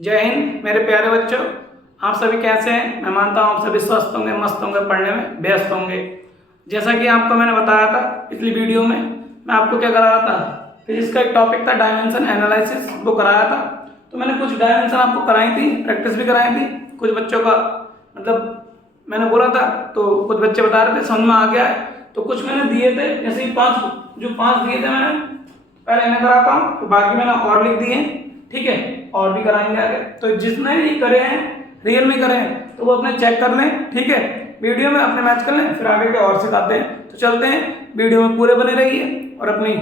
जय हिंद मेरे प्यारे बच्चों, आप सभी कैसे हैं। मैं मानता हूँ आप सभी स्वस्थ होंगे, मस्त होंगे, पढ़ने में व्यस्त होंगे। जैसा कि आपको मैंने बताया था पिछली वीडियो में, मैं आपको क्या करा रहा था, फिजिक्स का एक टॉपिक था डायमेंशन एनालिसिस, वो कराया था। तो मैंने कुछ डायमेंशन आपको कराई थी, प्रैक्टिस भी कराई थी। कुछ बच्चों का मतलब मैंने बोला था तो कुछ बच्चे बता रहे थे समझ में आ गया है। तो कुछ मैंने दिए थे, जैसे पांच दिए थे मैंने, पहले इन्हें कराता हूँ तो बाकी मैंने और लिख दिए, ठीक है। और भी कराएंगे आगे। तो जितने भी करे हैं रियल में करे हैं तो वो अपने चेक कर लें, ठीक है। वीडियो में अपने मैच कर लें, फिर आगे के और सिखाते हैं। तो चलते हैं, वीडियो में पूरे बने रहिए और अपनी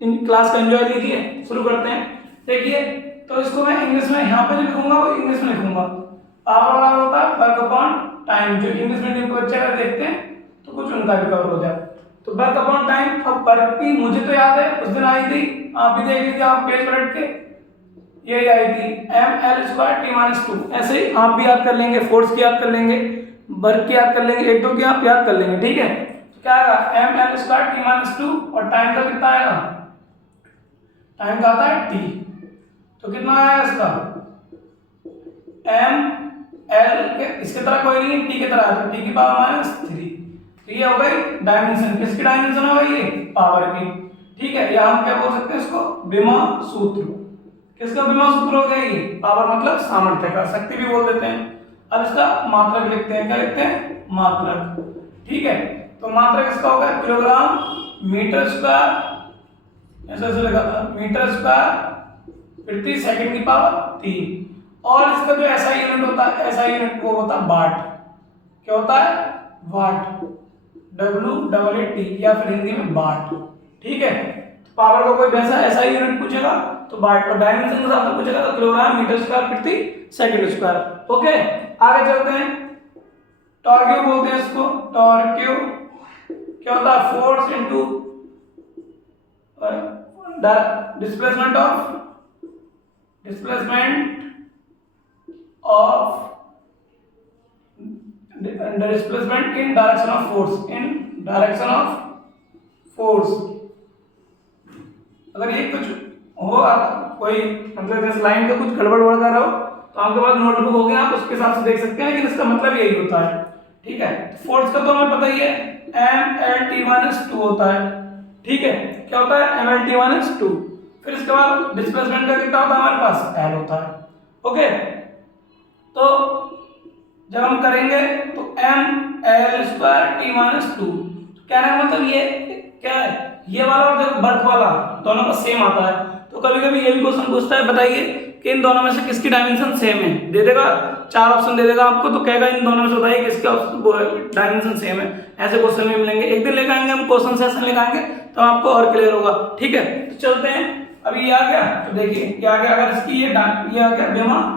इन क्लास का एंजॉय लीजिए। शुरू करते हैं। देखिए, तो इसको मैं इंग्लिश में यहाँ पे जो लिखूंगा वो इंग्लिश में लिखूंगा। पावर वाला होता है वर्क अपॉन टाइम, जो इंग्लिश मीडियम के बच्चे अगर देखते हैं तो कुछ उनका भी कवर हो जाए। तो वर्क अपॉन टाइम, अब वर्क की मुझे तो याद है उस दिन आई थी, आप भी देख लीजिए, आप पेज पलट के, ये आई थी ml² t-2। ऐसे ही आप भी याद कर लेंगे, फोर्स की याद कर लेंगे, वर्क की याद कर लेंगे, एक दो की आप याद कर लेंगे, ठीक है। तो क्या आएगा ml² t-2, और टाइम का कितना आएगा, टाइम का आता है t। तो कितना आया इसका m l के इसके तरह कोई नहीं, t की तरह है तो t की पावर -3। तो ये हो गई डायमेंशन, किसकी डायमेंशन हो गई, ये पावर की, ठीक है। या हम क्या बोल सकते हैं इसको, विमा सूत्र। किसका विमा सूत्र हो गया, ये पावर मतलब सामर्थ्य का, शक्ति भी बोल देते हैं। अब इसका मात्रक लिखते हैं, क्या लिखते हैं, मात्रक, ठीक है। तो मात्रक इसका होगा किलोग्राम मीटर स्क्वायर, ऐसे ऐसे लिखा था, मीटर स्क्वायर प्रति सेकंड की पावर 3। और इसका जो ऐसा यूनिट होता है, ऐसा यूनिट वो होता है वाट। क्या होता है, वाट, WAT, या फिर हिंदी में वाट, ठीक है। तो पावर का कोई वैसा ऐसा यूनिट पूछेगा तो वाट, और डायमेंशन के साथ पूछेगा तो किलोग्राम मीटर स्क्वायर प्रति सेकंड स्क्वायर। ओके, आगे चलते हैं। टॉर्क्यू बोलते हैं इसको, टॉर्क्यू क्या होता है, force into displacement in direction of force, अगर ये कुछ हो, आप कोई मतलब इस लाइन का कुछ गड़बड़ बढ़ रहा हो तो आपके पास नोटबुक हो गया, आप उसके हिसाब से देख सकते हैं, लेकिन इसका मतलब यही होता है, ठीक है। फोर्स का तो हमें पता ही है, mlt-2 होता है, ठीक है। क्या होता है, mlt-2। फिर इसके बाद डिस्प्लेसमेंट का कितना होता है हमारे पास, l होता है, ओके। तो जब हम करेंगे तो ml²t-2, कहने का मतलब ये क्या है, ये वाला और देखो वर्क वाला दोनों का सेम आता है। तो कभी कभी ये भी क्वेश्चन पूछता है, बताइए कि इन दोनों में से किसकी डायमेंशन सेम है, दे देगा 4 ऑप्शन दे देगा आपको, तो कहेगा इन दोनों में से बताइए किसका डायमेंशन सेम है। ऐसे क्वेश्चन भी मिलेंगे, एक दिन लेकर आएंगे हम क्वेश्चन सेशन लेकर आएंगे तो आपको और क्लियर होगा, ठीक है। तो चलते हैं, अभी ये आ गया तो देखिए ये आ गया, अगर इसकी ये आ गया विमा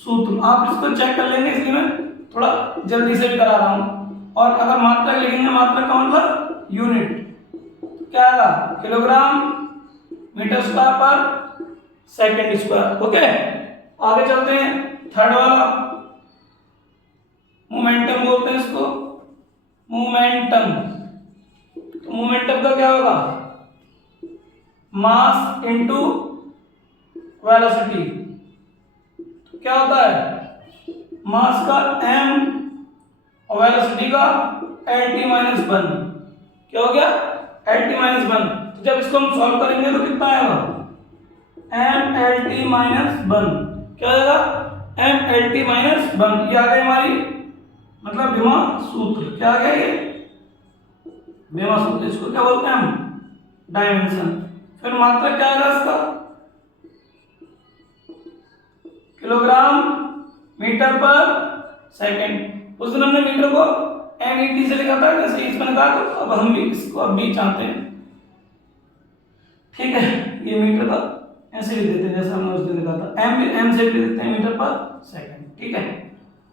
सूत्र, आप इसको चेक कर लेंगे, इसलिए मैं थोड़ा जल्दी से भी करा रहा हूँ। और अगर मात्रक लिखेंगे, मात्रक का मतलब यूनिट, क्या आएगा, किलोग्राम मीटर स्क्वायर पर सेकंड स्क्वायर, ओके। आगे चलते हैं, थर्ड वाला मोमेंटम बोलते हैं इसको, मोमेंटम। तो मोमेंटम का क्या होगा, मास इनटू वेलोसिटी। तो क्या होता है, मास का m और वेलोसिटी का LT-1, क्या हो गया, LT-1। तो जब इसको हम सॉल्व करेंगे तो कितना आएगा, mLT-1, क्या आएगा, mLT-1। ये आ गई हमारी मतलब विमा सूत्र, क्या आ गया ये विमा सूत्र, इसको क्या बोलते हैं हम, डायमेंशन। फिर मात्रक क्या आएगा इसका, किलोग्राम मीटर पर सेकंड। उस दिन हमने मीटर को MET से लिखा था, जैसे इसमें लिखा, तो अब हम भी इसको अब भी जानते हैं, ठीक है। ये मीटर का ऐसे लिख देते हैं जैसे हमने उस दिन लिखा था, m से लिख देते हैं मीटर पर सेकंड, ठीक है।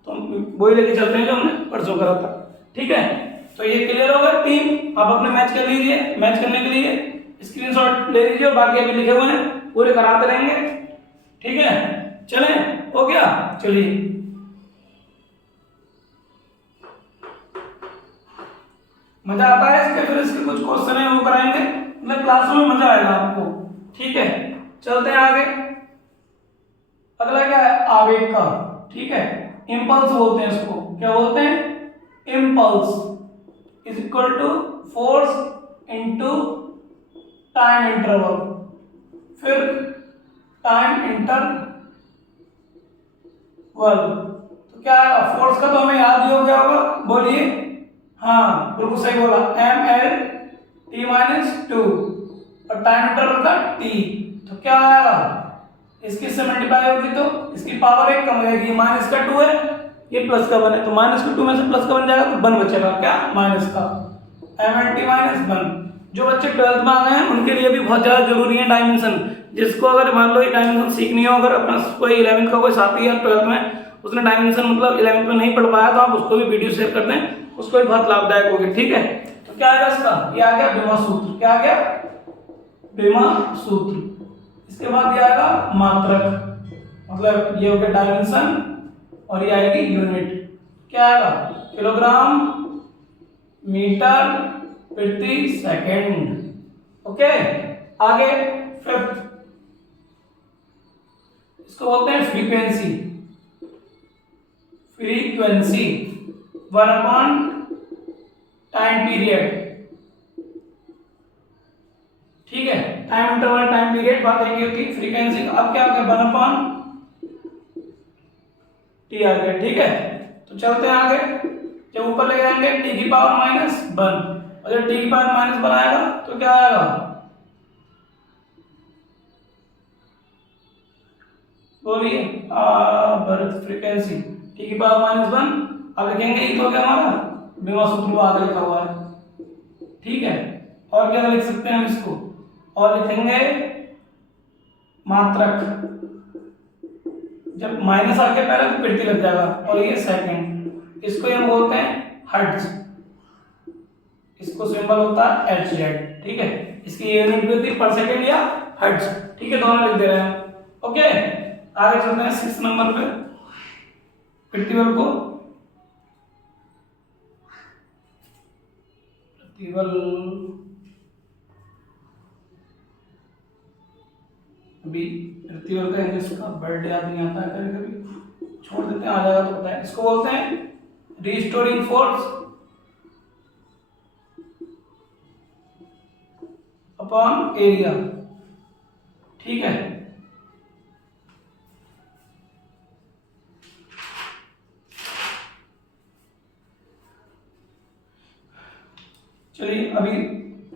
तो हम वही लेके चलते हैं जो हमने परसों करा था, ठीक है। तो ये क्लियर होगा टीम, आप अपने मैच कर लीजिए, मैच करने के लिए स्क्रीनशॉट ले लीजिए और बाकी अभी लिखे हुए हैं पूरे कराते रहेंगे, ठीक है। चलें, हो गया, चलिए। मजा आता है इसके, फिर इसके कुछ क्वेश्चन है वो कराएंगे, मतलब क्लासों में मजा आएगा आपको, ठीक है। चलते हैं आगे। अगला क्या है, आवेग का, ठीक है, इम्पल्स बोलते हैं इसको, क्या बोलते हैं, impulse is equal to force into time interval, फिर टाइम इंटरवल, तो क्या है, फोर्स का तो हमें याद ही हो गया होगा, बोलिए, हाँ बिल्कुल सही बोला, M L T minus two, और टाइम इंटरवल का टी, तो क्या आएगा, इसकी से मल्टीप्लाई होगी तो इसकी पावर एक कम हो जाएगी, माइनस का टू है, ये प्लस का वन है, तो माइनस का टू में से प्लस का वन जाएगा तो वन बचेगा, क्या, माइनस का, M L T minus one. जो बच्चे 12th में आ गए हैं उनके लिए भी बहुत ज़्यादा जरूरी है डायमेंशन, जिसको अगर मान लो ये डायमेंशन सीखनी हो, अगर अपना कोई 11th का कोई साथी है 12th में, उसने डायमेंशन मतलब 11th में नहीं पढ़ पाया, तो आप उसको भी वीडियो शेयर कर दें, उसको भी बहुत लाभदायक होगी, ठीक है। तो क्या आएगा इसका, ये आ गया बीमा सूत्र, क्या आ गया, बीमा सूत्र। इसके बाद ये आएगा मात्रक, मतलब ये हो गया डायमेंशन, और ये आएगी यूनिट, क्या आएगा, किलोग्राम मीटर प्रति सेकंड, ओके। आगे फिफ्थ, इसको बोलते हैं फ्रीक्वेंसी, फ्रीक्वेंसी 1/टाइम पीरियड, ठीक है, टाइम इंटरवल टाइम पीरियड बात एक ही होती है, फ्रीक्वेंसी अब क्या हो गया 1/टी आ गया, ठीक है। तो चलते हैं आगे, जब ऊपर ले जाएंगे टी की पावर माइनस वन, और जब टी की पावर माइनस वन आएगा तो क्या आएगा, बोलिए, फ्रीक्वेंसी टी की पावर माइनस वन, अब लिखेंगे ये तो क्या हमारा बीमा सूत्र आगे लिखा हुआ है, ठीक है। और क्या लिख सकते हैं हम इसको, और लिखेंगे मात्रक, जब माइनस आके पहले तो प्रति लग जाएगा, और ये सेकंड, इसको हम बोलते हैं हर्ट्ज, इसको सिंबल होता है एच जेड, ठीक है। इसकी यूनिट भी होती है पर सेकंड या हर्ट्ज, ठीक है, दोनों लिख दे रहे हैं, ओके। आगे चलते हैं 6 नंबर पे, प्रतिबल को, प्रतिबल अभी प्रतिबल का इंग्लिश का वर्ड याद नहीं आता है, कभी कभी छोड़ देते हैं, आ जाएगा तो पता है। इसको बोलते हैं रिस्टोरिंग फोर्स अपॉन एरिया, ठीक है। चलिए अभी,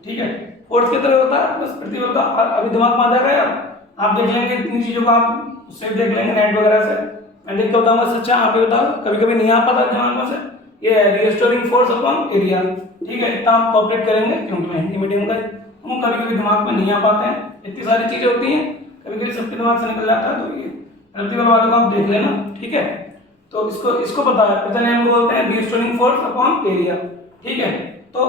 ठीक है, फोर्स की तरह होता है, बस प्रतिबल का अभी दिमाग में आ जाएगा यार, आप देख लेंगे इतनी चीजों को, आप उससे देख लेंगे नेट वगैरह से, मैं देख के बताऊंगा सच्चा, आप ही बताओ, कभी कभी नहीं आ पाता दिमाग में से, ये है रिस्टोरिंग फोर्स अपॉन एरिया, ठीक है। इतना आप कॉपरेट करेंगे क्योंकि मैं हिंदी मीडियम का हूँ, कभी कभी दिमाग में नहीं आ पाते हैं, इतनी सारी चीजें होती हैं, कभी कभी सबके दिमाग से निकल जाता है, तो ये प्रतिबल वाले को आप देख लेना, ठीक है। तो इसको पता है, पता नहीं, हम बोलते हैं रिस्टोरिंग फोर्स अपॉन एरिया, ठीक है। तो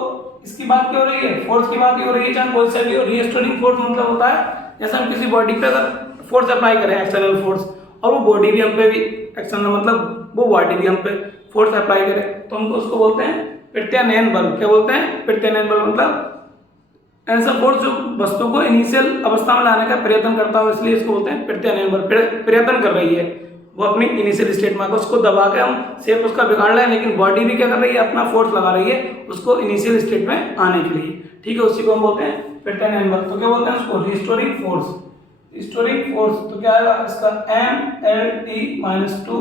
इसकी बात क्या हो रही है, फोर्स की बात ही हो रही है, चाहे कोई सा भी हो। रिस्टोरिंग फोर्स मतलब होता है जैसे हम किसी बॉडी पे अगर फोर्स अप्लाई करें, एक्सटर्नल फोर्स, और वो बॉडी भी हम पे भी एक्सटर्नल मतलब वो बॉडी भी हम पे फोर्स अप्लाई करे, तो हमको उसको बोलते हैं प्रत्यानयन बल, क्या बोलते हैं, प्रत्यानयन बल, मतलब ऐसा फोर्स जो वस्तु को इनिशियल अवस्था में लाने का प्रयत्न करता हो, इसलिए इसको बोलते हैं प्रत्यानयन बल, प्रयत्न कर रही है वो अपनी इनिशियल स्टेट में, उसको दबा के हम शेप उसका बिगाड़ रहे हैं, लेकिन बॉडी भी क्या कर रही है, अपना फोर्स लगा रही है उसको इनिशियल स्टेट में आने के लिए, ठीक है, उसी को हम बोलते हैं प्रत्यानयन बल। तो क्या बोलते हैं उसको, रिस्टोरिंग फोर्स, रिस्टोरिंग फोर्स। तो क्या आएगा इसका, M L T minus two,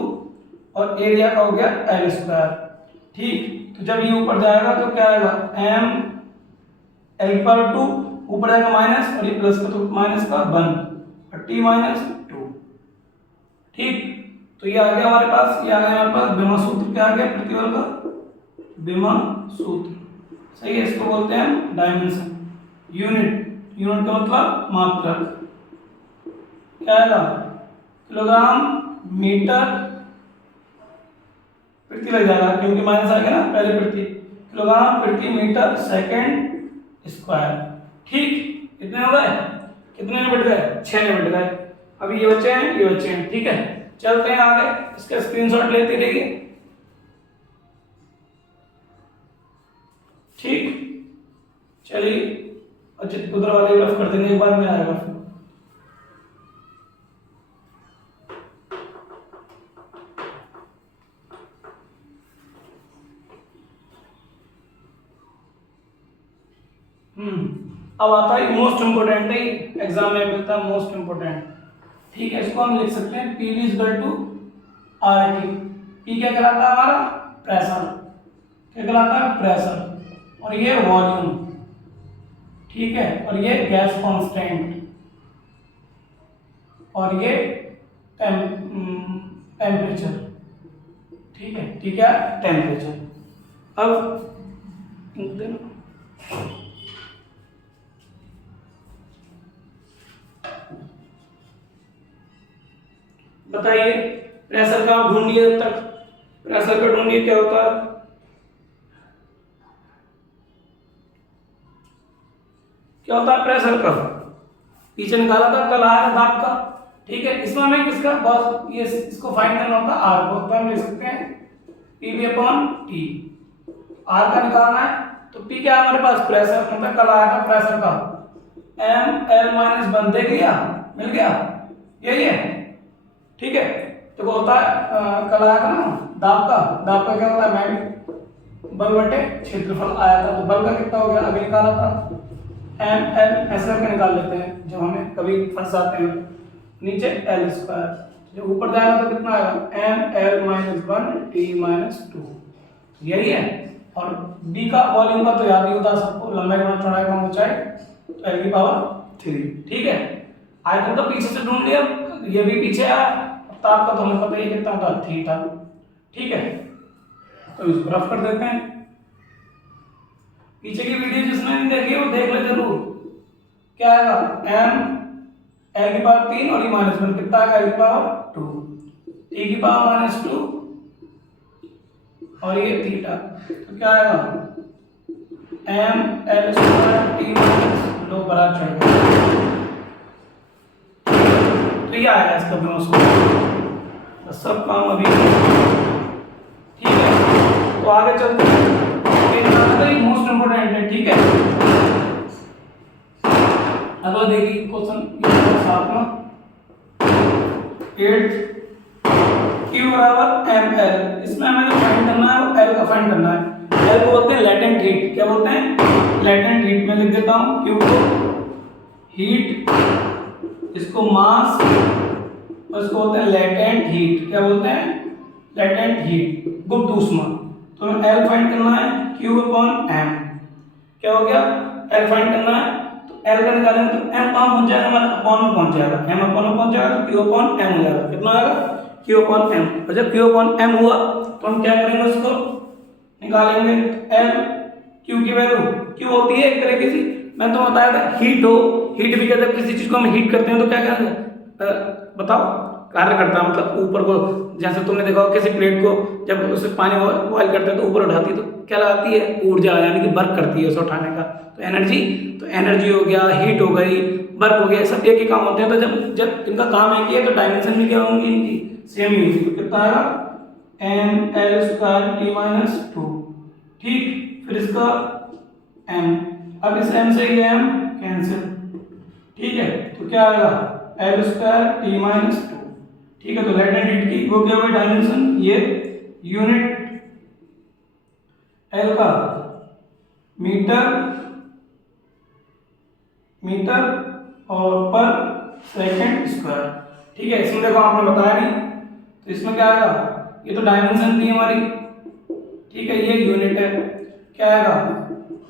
और एरिया का हो गया एल स्क्वायर, ठीक। तो जब ये ऊपर जाएगा तो क्या आएगा, एम एल पर टू, ऊपर जाएगा माइनस, और ये प्लस का तो माइनस का वन, और टी माइनस टू, ठीक। तो ये आ गया हमारे पास, ये आ गया हमारे पास बीमा सूत्र, क्या आ गया, प्रतिबल का बीमा सूत्र, सही है। इसको बोलते हैं डायमेंशन, यूनिट, यूनिट का मतलब मात्रक, क्या आएगा, किलोग्राम मीटर प्रति लग जाएगा, क्योंकि माइनस आ गया ना पहले प्रति, किलोग्राम प्रति मीटर सेकंड स्क्वायर, ठीक। कितने हो गए, कितने निबट गए, 6 निबट गए। अभी ये बच्चे हैं, ये बच्चे हैं, ठीक है। चलते हैं आगे, इसका स्क्रीनशॉट लेते रहिए, ठीक। चलिए अजित उधर वाले रफ कर देंगे, एक बार में आएगा फिर। अब आता है मोस्ट इम्पोर्टेंट है, एग्जाम में मिलता है मोस्ट इम्पोर्टेंट। ठीक है, इसको हम लिख सकते हैं P V equal to R T. P क्या कहलाता है हमारा? प्रेशर। क्या कहलाता है? प्रेशर। और ये वॉल्यूम, ठीक है, और ये गैस कांस्टेंट, और ये टेम्परेचर। ठीक है, ठीक है, टेम्परेचर। अब बताइए प्रेशर का ढूंढिए, अब तक प्रेशर का ढूंढिए क्या होता है। क्या होता है प्रेशर का? पीछे निकाला था कल आया दाब का। ठीक है, इसमें हमें किसका बस ये इसको फाइंड करना होता है आर को, तो हम लिख सकते हैं P V upon T. R का निकालना है तो पी क्या है हमारे पास? प्रेशर, मतलब कल आया था प्रेशर का एम एल माइनस वन, दे गया, मिल गया, यही है। ठीक है, तो वो होता है कल आया था ना दाब का। दाब का क्या होता है? मैग्नेटिक बल बटे क्षेत्रफल आया था, तो बल का कितना हो गया अभी निकाला था, एम एल ऐसे करके निकाल लेते हैं जब हमें कभी फंस जाते हैं। नीचे एल स्क्वायर, जब ऊपर जाएगा तो कितना आएगा? M L minus one T minus two, यही है। और बी का वॉल्यूम का तो याद ही होता है सबको, लंबाई गुणा चौड़ाई गुणा ऊंचाई, तो एल की पावर 3। ठीक है, आयतन तो पीछे से ढूंढ लिया, ये भी पीछे आया, ताप का तो हमें पता ही कितना होता है, थीटा। ठीक है, तो इसको रफ कर देते हैं। पीछे की वीडियो जिसने नहीं देखी वो देख ले जरूर। क्या आएगा? एम एल की पावर 3 और ये माइनस वन, कितना आएगा? एल की पावर 2, टी की पावर माइनस 2 और ये थीटा, तो क्या आएगा? M L square T minus लो बड़ा चढ़ गया, तो ये आएगा इसका दोनों सब काम अभी। ठीक है, तो आगे चलते हैं, मोस्ट इंपोर्टेंट है। ठीक है, अगला देखिए क्वेश्चन 8 Q बराबर एम एल। इसमें हमें जो फाइंड करना है वो एल का फाइंड करना है। एल को बोलते हैं लेटेंट हीट। क्या बोलते हैं? Latent heat. में लिख देता हूँ Q को हीट, इसको मास, और इसको बोलते हैं लेटेंट हीट। क्या बोलते हैं? लेटेंट हीट, गुप्त ऊष्मा। तो हमें एल फाइंड करना है Q अपॉन एम। क्या हो गया? एल फाइंड करना है तो एल का निकालेंगे तो एम कहाँ पहुंच जाएगा? हमारा अपॉन में पहुंच जाएगा, एम अपॉन में पहुंच जाएगा तो Q अपॉन एम हो जाएगा। कितना आएगा? Q upon M. और जब Q अपॉन एम हुआ तो हम क्या करेंगे? उसको निकालेंगे। एल Q की वैल्यू Q होती है एक तरह की सी, मैं तो बताया था हीट हो, हीट भी जब किसी चीज को हम हीट करते हैं तो क्या कहते हैं बताओ? कार्य करता है, मतलब ऊपर को, जैसे तुमने देखा किसी प्लेट को जब उसे पानी बॉयल करते हैं तो ऊपर उठाती है तो क्या लगाती है? ऊर्जा, यानी कि वर्क करती है उसे उठाने का, तो एनर्जी। तो एनर्जी हो गया, हीट हो गई, वर्क हो गया, सब एक ही काम होते हैं। तो जब जब इनका काम एक ही है तो डायमेंशन भी क्या होंगी इनकी? सेम ही होगी। तो कितना आएगा? M L square T minus 2। ठीक, फिर इसका एम, अब इस एम से ये एम कैंसिल। ठीक है, तो क्या आएगा? L square T minus 2। ठीक है, तो लेटेंट हीट की वो क्या हुई? डायमेंशन, ये यूनिट एल का मीटर और पर सेकंड स्क्वायर। ठीक है, इसमें देखो आपने बताया नहीं, तो इसमें क्या आएगा? ये तो डायमेंशन थी हमारी। ठीक है, ये यूनिट है, क्या आएगा?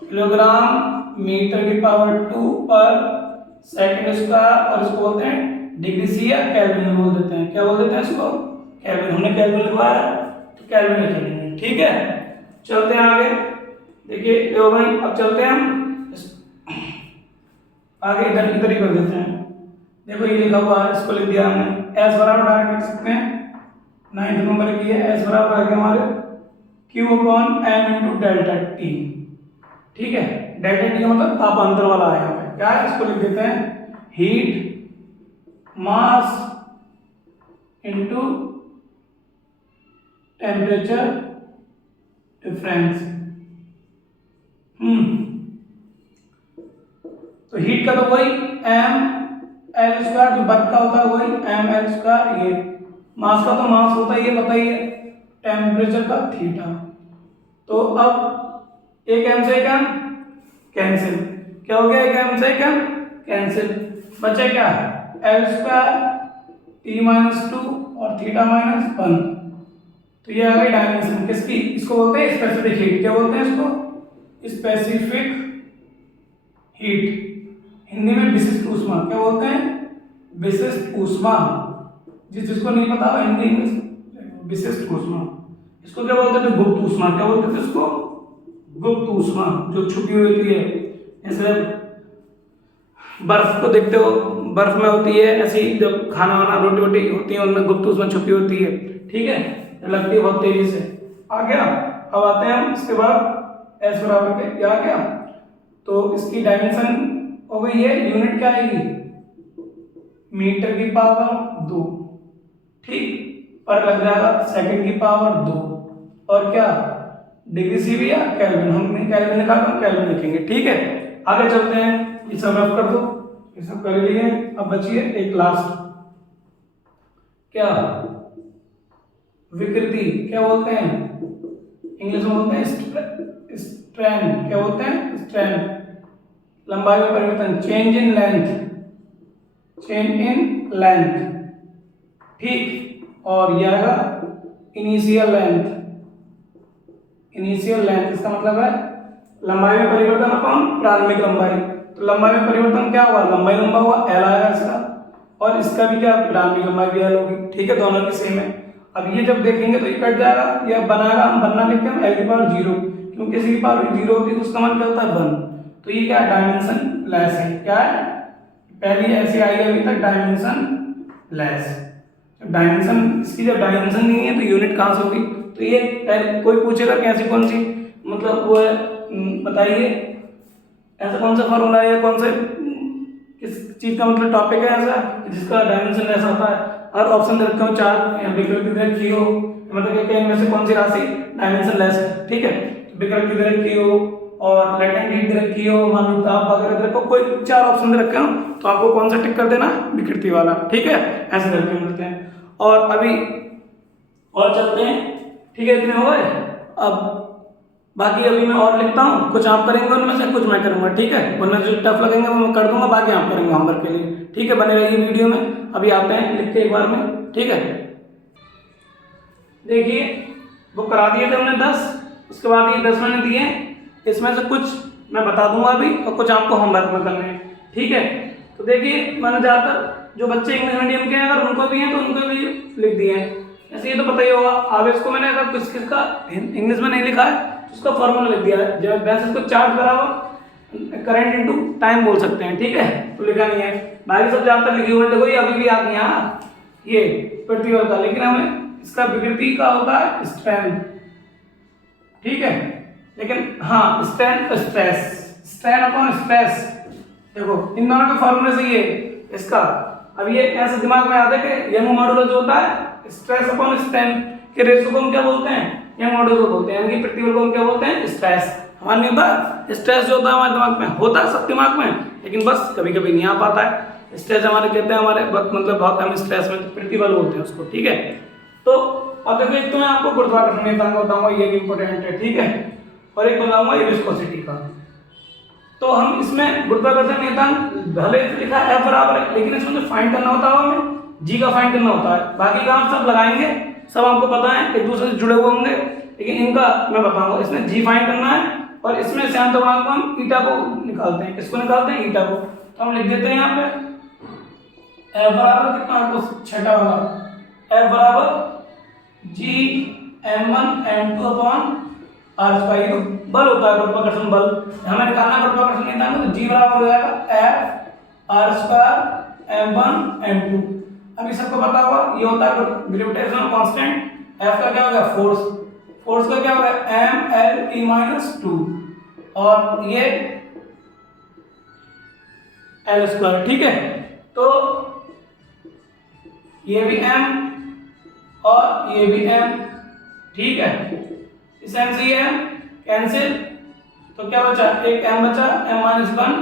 किलोग्राम मीटर की पावर 2 पर सेकंड स्क्वायर, और इसको बोलते हैं डिग्री सी या केल्विन में बोल देते हैं। क्या बोल देते हैं इसको? केल्विन। हमने केल्विन लिखवाया तो केल्विन लिख लेंगे। ठीक है, चलते हैं आगे। देखिए लो भाई, अब चलते हैं हम आगे, इधर ही कर देते हैं। देखो ये लिखा हुआ है, इसको लिख दिया हमने। एस बराबर डायरेक्ट लिख सकते हैं, 9th नंबर की है। एस बराबर आ गया हमारे Q upon M into delta T. ठीक है, डेल्टा टी का मतलब तापांतर वाला है यहाँ पे। क्या है? इसको लिख देते हैं heat mass into temperature difference. तो हीट का तो वही एम एल स्क्वायर, जो वर्क का होता है वही एम एल स्क्वायर। ये मास का तो मास होता है, ये पता ही है। टेम्परेचर का थीटा। तो अब एक एम से एक एम कैंसिल, क्या हो गया, एक m से एक m कैंसिल, बचा क्या l स्क्वायर t माइनस 2 और थीटा माइनस 1। तो ये आ गई डायमेंशन किसकी, इसको बोलते हैं स्पेसिफिक हीट। क्या बोलते हैं इसको, स्पेसिफिक हीट, हिंदी में विशिष्ट ऊष्मा। क्या बोलते हैं, विशिष्ट ऊष्मा। जिसको नहीं पता हिंदी इंग्लिश, विशिष्ट ऊष्मा। इसको क्या बोलते थे, गुप्त ऊष्मा। क्या बोलते थे इसको, गुप्त ऊष्मा, जो छुपी हुई होती है। जैसे बर्फ को देखते हो, बर्फ में होती है ऐसी, जब खाना वाना रोटी वोटी होती है उनमें गुप्त ऊष्मा छुपी होती है, ठीक है, लगती है बहुत तेजी से। आ गया, अब आते हैं हम इसके बाद एस बराबर के, क्या आ गया, तो इसकी डायमेंशन हो गई है, यूनिट क्या आएगी, मीटर की पावर 2, ठीक, पर लग जाएगा सेकंड की पावर 2, और क्या डिग्री सी भी या केल्विन, हमने केल्विन लिखा तो केल्विन लिखेंगे, ठीक है। आगे चलते हैं, ये सब रफ कर दो, ये सब कर लिए। अब बचिए एक लास्ट, क्या विकृति, क्या बोलते हैं इंग्लिश में, बोलते हैं स्ट्रैंड। क्या बोलते हैं, स्ट्रैंड, लंबाई में परिवर्तन, change in length, change in length, ठीक। और यह आएगा इनिशियल लेंथ, इनिशियल लेंथ इसका मतलब है लंबाई में परिवर्तन अपॉन प्रारंभिक लंबाई। तो लंबाई में परिवर्तन क्या हुआ, लंबाई लंबा हुआ, एल आएगा इसका, और इसका भी क्या प्रारंभिक लंबाई भी एल होगी, ठीक है, दोनों की सेम है। अब ये जब देखेंगे तो ये कट जाएगा, यह बनाएगा, हम बनना लिखते हैं एल की पावर 0, क्योंकि किसी की पावर 0 होती है तो उसका मान क्या होता है 1। तो ये क्या डायमेंशन लेस है, क्या है, पहली ऐसी आई है अभी तक डायमेंशन लेस। डायमेंशन, इसकी जब डायमेंशन नहीं है तो यूनिट कहाँ से होगी, तो ये कोई पूछेगा कि ऐसी कौन सी, मतलब वो है, बताइए ऐसा कौन सा फॉर्मूला है, कौन से किस चीज का मतलब टॉपिक है ऐसा जिसका डायमेंशन लेस होता है। और ऑप्शन दे रखे हो 4, या विकल्प दे रखी हो, मतलब कि इनमें से कौन सी राशि डायमेंशन लेस है, ठीक है। विकल्प दे रखी हो और लेटेंट हीट दे रखी हो, मान लो ताप वगैरह दे रखो, कोई 4 ऑप्शन दे रखे हो तो आपको कौन सा टिक कर देना, विकृति वाला, ठीक है, ऐसे करके मिलते हैं। और अभी और चलते हैं, ठीक है, इतने हो गए। अब बाकी अभी मैं और लिखता हूँ, कुछ आप करेंगे उनमें से, कुछ मैं करूँगा, ठीक है, उनमें जो टफ लगेंगे वो मैं कर दूंगा, बाकी आप करेंगे होमवर्क के लिए, ठीक है, बने रहिए वीडियो में। अभी आते हैं लिख के एक बार में, ठीक है। देखिए वो करा दिए थे हमने 10, उसके बाद ये 10 मैंने दिए, इसमें से कुछ मैं बता दूंगा अभी और कुछ आपको होमवर्क में करने हैं, ठीक है। तो देखिए मैंने ज़्यादातर जो बच्चे इंग्लिश मीडियम के हैं अगर उनको भी हैं तो उनको भी लिख दिए हैं, ऐसे ये तो पता ही होगा। आवेश को मैंने अगर किसका इंग्लिश में नहीं लिखा है तो उसका फॉर्मूला लिख दिया है, जब वैसे इसको चार्ज बराबर करंट इनटू टाइम बोल सकते हैं, ठीक है, तो लिखा नहीं है। बाकी सब ज़्यादातर लिखे हुए, देखो ये अभी भी याद नहीं आया ये प्रतिबल का, लेकिन हमें इसका विकृति का होता है स्ट्रेन, ठीक है, लेकिन हाँ स्ट्रेन तो स्ट्रेस, स्ट्रेन अपॉन स्ट्रेस, देखो इन दोनों के फॉर्मूले से ये इसका, अब ये ऐसे दिमाग में आता है कि यंग मॉडुलस जो होता है स्ट्रेस अपॉन स्ट्रेन के रेशो को हम क्या बोलते हैं, यंग मॉडुलस बोलते हैं, यानी प्रतिबल को हम क्या बोलते हैं, स्ट्रेस। हमारे नहीं होता स्ट्रेस, जो होता है हमारे दिमाग में होता है, सब दिमाग में, लेकिन बस कभी कभी नहीं आ पाता है। स्ट्रेस हमारे कहते हैं हमारे मतलब बहुत हम स्ट्रेस में, प्रतिबल बोलते हैं उसको, ठीक है। तो अब देखो एक तो मैं आपको गुरुत्वाकर्षण नियतांक बताऊंगा, ये भी इंपॉर्टेंट है, ठीक है, और एक बताऊंगा ये विस्कोसिटी का। तो हम इसमें गुरुत्वाकर्षण नियतांक भले लिखा है F बराबर है, लेकिन इसमें जो फाइंड करना होता है हमें G का फाइंड करना होता है। बाकी का हम सब लगाएंगे, सब आपको पता है, एक दूसरे से जुड़े हुए होंगे, लेकिन इनका मैं बताऊंगा। इसमें G फाइंड करना है और इसमें श्यान तवांग को हम ईटा को निकालते हैं, किसको निकालते हैं, ईटा को। तो हम लिख देते हैं यहाँ पे F बराबर कितना, आपको छठा वाला F बराबर G m1 m2 upon r square, तो बल होता है गुरुत्वाकर्षण बल, हमें निकालना है गुरुत्वाकर्षण नियतांक, तो G बराबर हो जाएगा F r square m1 m2। अभी सबको पता होगा ये होता है ग्रेविटेशनल कांस्टेंट, F का क्या होगा फोर्स, फोर्स का क्या होगा m l t माइनस 2, और ये l स्क्वायर, ठीक है। तो ये भी m और ये भी m, ठीक है, इस m से ये m कैंसिल, तो क्या बचा, एक m बचा, m माइनस 1,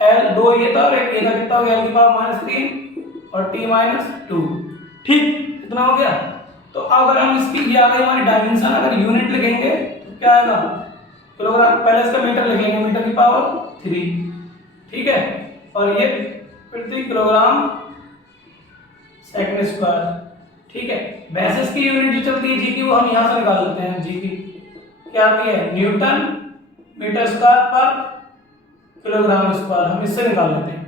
l 2 ये था और एक ये था, कितना हो गया, l की पावर माइनस 3 और t माइनस 2, ठीक, इतना हो गया। तो अगर हम इसकी ये आ गई हमारी डायमेंशन, अगर यूनिट लिखेंगे तो क्या आएगा, किलोग्राम, पहले इसका मीटर लिख लेंगे, मीटर की पावर 3, ठीक है। और ये प्रति किलोग्राम सेकंड स्क्वायर, ठीक है। वैसे इसकी यूनिट जो चलती है जी की, वो हम यहाँ से निकाल लेते हैं। जी की क्या आती है, न्यूटन मीटर स्क्वायर पर किलोग्राम स्क्वायर, हम इससे निकाल लेते हैं,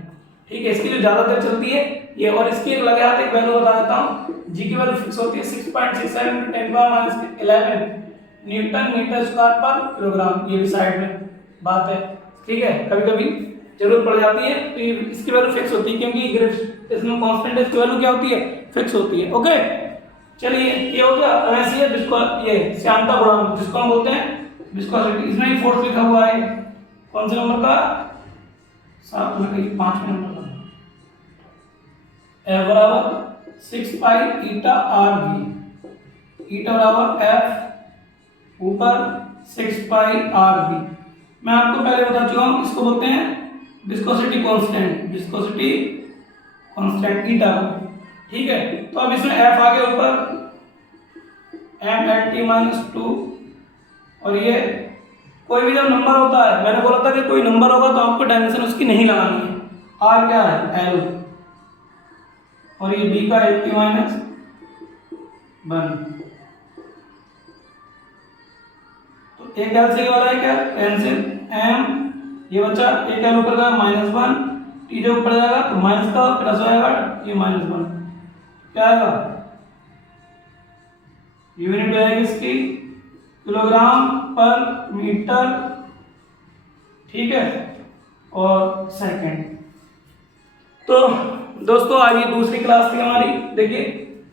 ठीक है। इसकी जो ज्यादातर चलती है ये, और इसकी एक लगे हाथ एक वैल्यू बता देता हूँ। जी की वैल्यू फिक्स होती है 6.67 × 10⁻11 न्यूटन मीटर स्क्वायर पर किलोग्राम। ये भी साइड में बात है, ठीक है। कभी कभी जरूरत पड़ जाती है तो इसकी वैल्यू फिक्स होती है, क्योंकि ग्रेविटेशनल कांस्टेंट है, इसकी वैल्यू क्या होती है, फिक्स होती है। ओके, चलिए ये हो गया। वैसे ये श्यानता गुणांक जिसको हम बोलते हैं विस्कोसिटी, इसमें ही फोर्स लिखा हुआ है। कौन से नंबर का, 5वें नंबर का। F बराबर 6 पाई ईटा आर वी, ईटा बराबर F ऊपर 6 पाई आर वी। मैं आपको पहले बता चुका हूँ, इसको बोलते हैं विस्कोसिटी कांस्टेंट, विस्कोसिटी कांस्टेंट ईटा, ठीक है। तो अब इसमें F आ गया ऊपर m(-2), और ये कोई भी जब नंबर होता है, मैंने बोला था कि कोई नंबर होगा तो आपको डायमेंशन उसकी नहीं लगानी है। R क्या है, L, और ये B का 80-1, तो एक L से वाला है क्या, कैंसिल, M ये बचा, एक L ऊपर का -1, T जो ऊपर जाएगा तो माइनस का प्लस हो जाएगा, ये -1 क्या आएगा, यूनिट आएगी इसकी किलोग्राम पर मीटर, ठीक है, और सेकंड। तो दोस्तों आज ये दूसरी क्लास थी हमारी। देखिए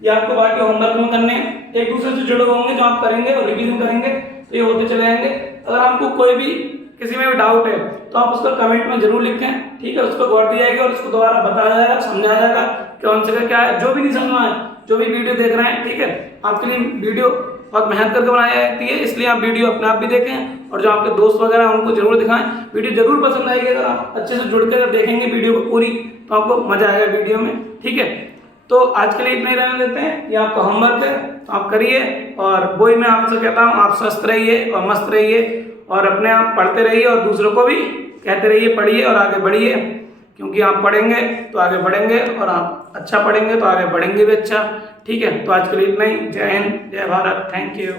ये आपको बाकी होमवर्क में करने हैं, एक दूसरे से जुड़े होंगे, जो आप करेंगे और रिवीजन करेंगे तो ये होते चले जाएंगे। अगर आपको कोई भी किसी में भी डाउट है तो आप उसको कमेंट में जरूर लिखें, ठीक है। उसको गौर दी जाएगी और उसको दोबारा बताया जाएगा, समझाया जाएगा कौन से का क्या है। जो भी नहीं समझ में आए, जो भी वीडियो देख रहे हैं, ठीक है, आपके लिए वीडियो बहुत मेहनत करके बनाई जाती है, इसलिए आप वीडियो अपने आप भी देखें और जो आपके दोस्त वगैरह उनको जरूर दिखाएं। वीडियो जरूर पसंद आएगी, अगर आप अच्छे से जुड़ के अगर देखेंगे वीडियो को पूरी तो आपको मजा आएगा वीडियो में, ठीक है। तो आज के लिए इतना ही रहने देते हैं, ये आपका होमवर्क है तो आप करिए, और वही मैं आपसे कहता हूँ, आप स्वस्थ रहिए और मस्त रहिए और अपने आप पढ़ते रहिए और दूसरों को भी कहते रहिए पढ़िए और आगे बढ़िए, क्योंकि आप पढ़ेंगे तो आगे बढ़ेंगे और आप अच्छा पढ़ेंगे तो आगे बढ़ेंगे भी अच्छा, ठीक है। तो आज के लिए इतना ही। जय हिंद, जय भारत, थैंक यू।